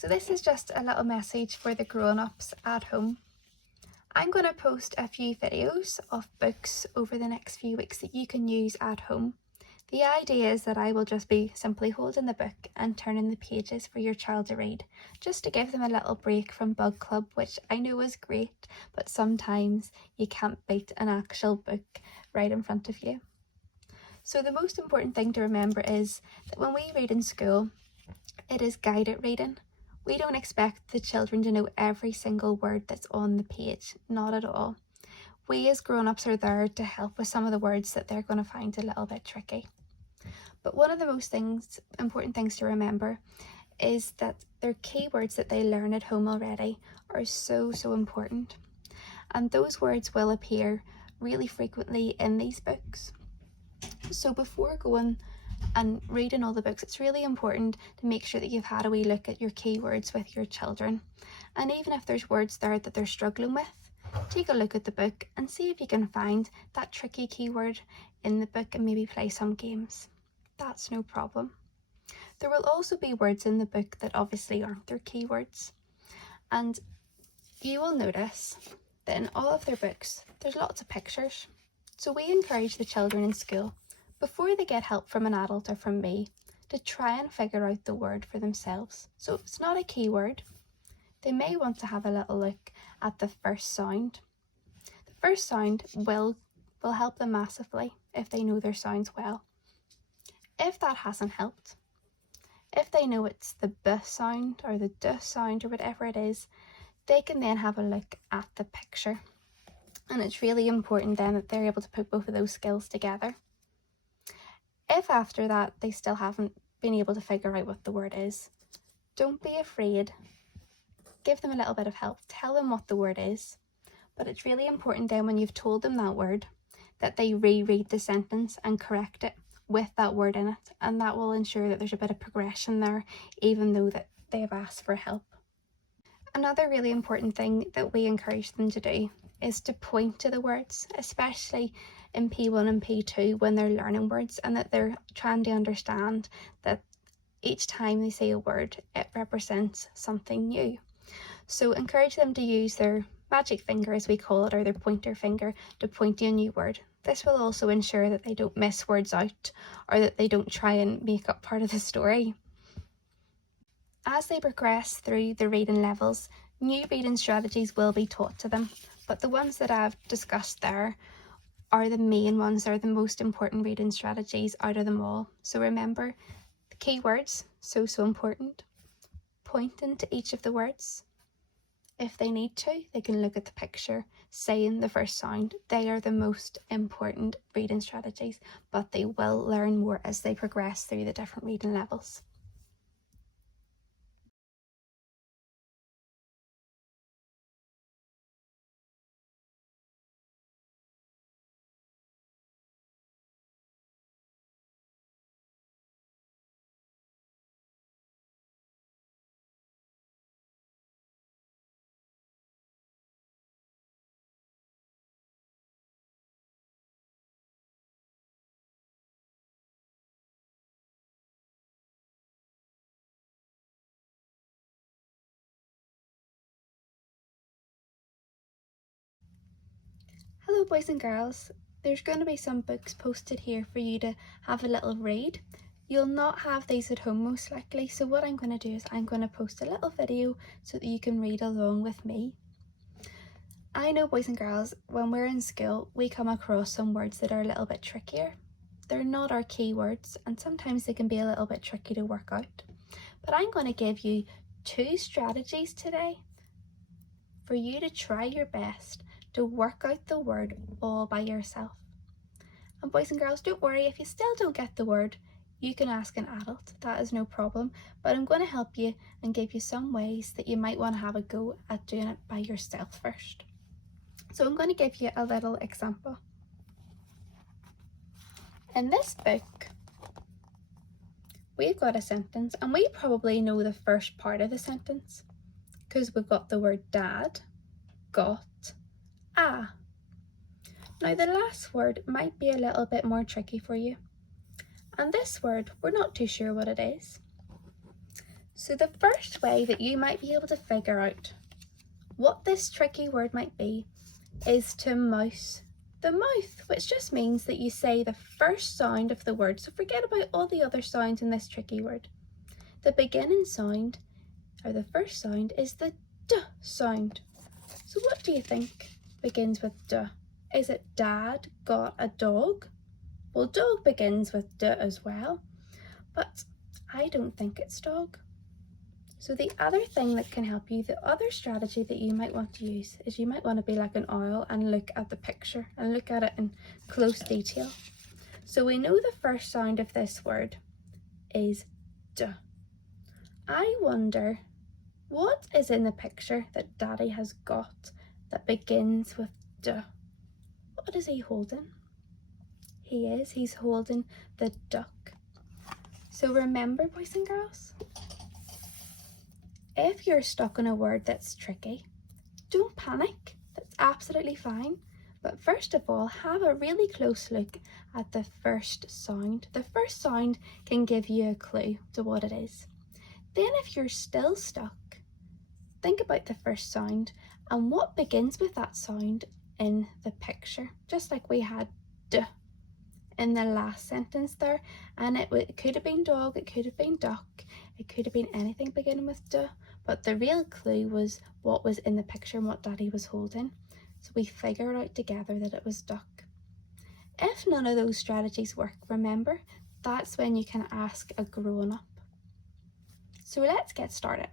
So this is just a little message for the grown-ups at home. I'm going to post a few videos of books over the next few weeks that you can use at home. The idea is that I will just be simply holding the book and turning the pages for your child to read, just to give them a little break from Bug Club, which I know is great, but sometimes you can't beat an actual book right in front of you. So the most important thing to remember is that when we read in school, it is guided reading. We don't expect the children to know every single word that's on the page, not at all. We as grown-ups are there to help with some of the words that they're going to find a little bit tricky. But one of the most important things to remember is that their keywords that they learn at home already are so important. And those words will appear really frequently in these books. So before going and reading all the books, it's really important to make sure that you've had a wee look at your keywords with your children. And even if there's words there that they're struggling with, take a look at the book and see if you can find that tricky keyword in the book and maybe play some games. That's no problem. There will also be words in the book that obviously aren't their keywords. And you will notice that in all of their books, there's lots of pictures. So we encourage the children in school, before they get help from an adult or from me, to try and figure out the word for themselves. So if it's not a keyword, they may want to have a little look at the first sound. The first sound will help them massively if they know their sounds well. If that hasn't helped, if they know it's the b sound or the d sound or whatever it is, they can then have a look at the picture. And it's really important then that they're able to put both of those skills together. If after that they still haven't been able to figure out what the word is, don't be afraid. Give them a little bit of help. Tell them what the word is. But it's really important then when you've told them that word, that they reread the sentence and correct it with that word in it. And that will ensure that there's a bit of progression there, even though that they have asked for help. Another really important thing that we encourage them to do is to point to the words, especially in P1 and P2 when they're learning words, and that they're trying to understand that each time they say a word, it represents something new. So encourage them to use their magic finger, as we call it, or their pointer finger, to point to a new word. This will also ensure that they don't miss words out, or that they don't try and make up part of the story. As they progress through the reading levels, new reading strategies will be taught to them, but the ones that I've discussed there are the main ones, are the most important reading strategies out of them all. So remember, the keywords, so important. Pointing to each of the words. If they need to, they can look at the picture, saying the first sound. They are the most important reading strategies, but they will learn more as they progress through the different reading levels. Hello boys and girls, there's going to be some books posted here for you to have a little read. You'll not have these at home most likely, so what I'm going to do is I'm going to post a little video so that you can read along with me. I know boys and girls, when we're in school we come across some words that are a little bit trickier. They're not our keywords and sometimes they can be a little bit tricky to work out. But I'm going to give you 2 strategies today for you to try your best to work out the word all by yourself. And boys and girls, don't worry, if you still don't get the word, you can ask an adult, that is no problem, but I'm going to help you and give you some ways that you might want to have a go at doing it by yourself first. So I'm going to give you a little example. In this book, we've got a sentence, and we probably know the first part of the sentence because we've got the word dad, got, ah. Now the last word might be a little bit more tricky for you. And this word, we're not too sure what it is. So the first way that you might be able to figure out what this tricky word might be is to mouse the mouth, which just means that you say the first sound of the word. So forget about all the other sounds in this tricky word. The beginning sound, or the first sound, is the D sound. So what do you think begins with D? Is it Dad got a dog? Well, dog begins with D as well, but I don't think it's dog. So the other thing that can help you, the other strategy that you might want to use, is you might want to be like an owl and look at the picture and look at it in close detail. So we know the first sound of this word is D. I wonder what is in the picture that Daddy has got that begins with D. What is he holding? He's holding the duck. So remember, boys and girls, if you're stuck on a word that's tricky, don't panic, that's absolutely fine. But first of all, have a really close look at the first sound. The first sound can give you a clue to what it is. Then if you're still stuck, think about the first sound and what begins with that sound in the picture. Just like we had D in the last sentence there, and it could have been dog, it could have been duck, it could have been anything beginning with D, but the real clue was what was in the picture and what Daddy was holding. So we figured out together that it was duck. If none of those strategies work, remember, that's when you can ask a grown-up. So let's get started.